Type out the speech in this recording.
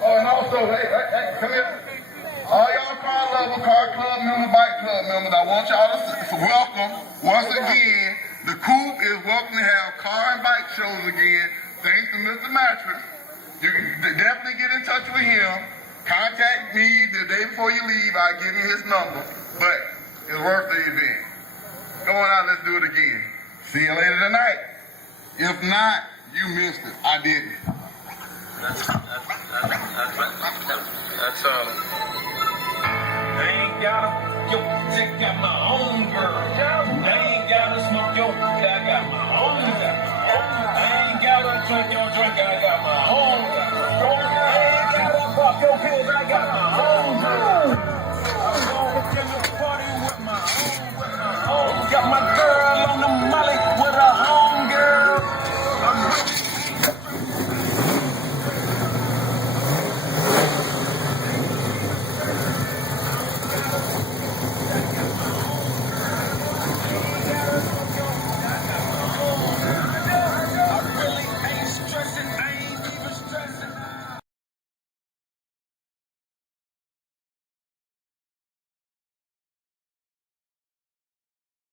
Oh, and also, hey, come here. All y'all car lovers, car club members, bike club members, I want y'all to welcome, once again, the Coop is welcome to have car and bike shows again, thanks to Mr. Mattress. You can definitely get in touch with him. Contact me the day before you leave. I'll give you his number. But it's worth the event. Come on out, let's do it again. See you later tonight. If not, you missed it. I didn't. That's I ain't gotta check out my own girl. I ain't gotta smoke your I got my own. I ain't gotta drink your drink, I got my own. I ain't gotta pop your pills, I got my own.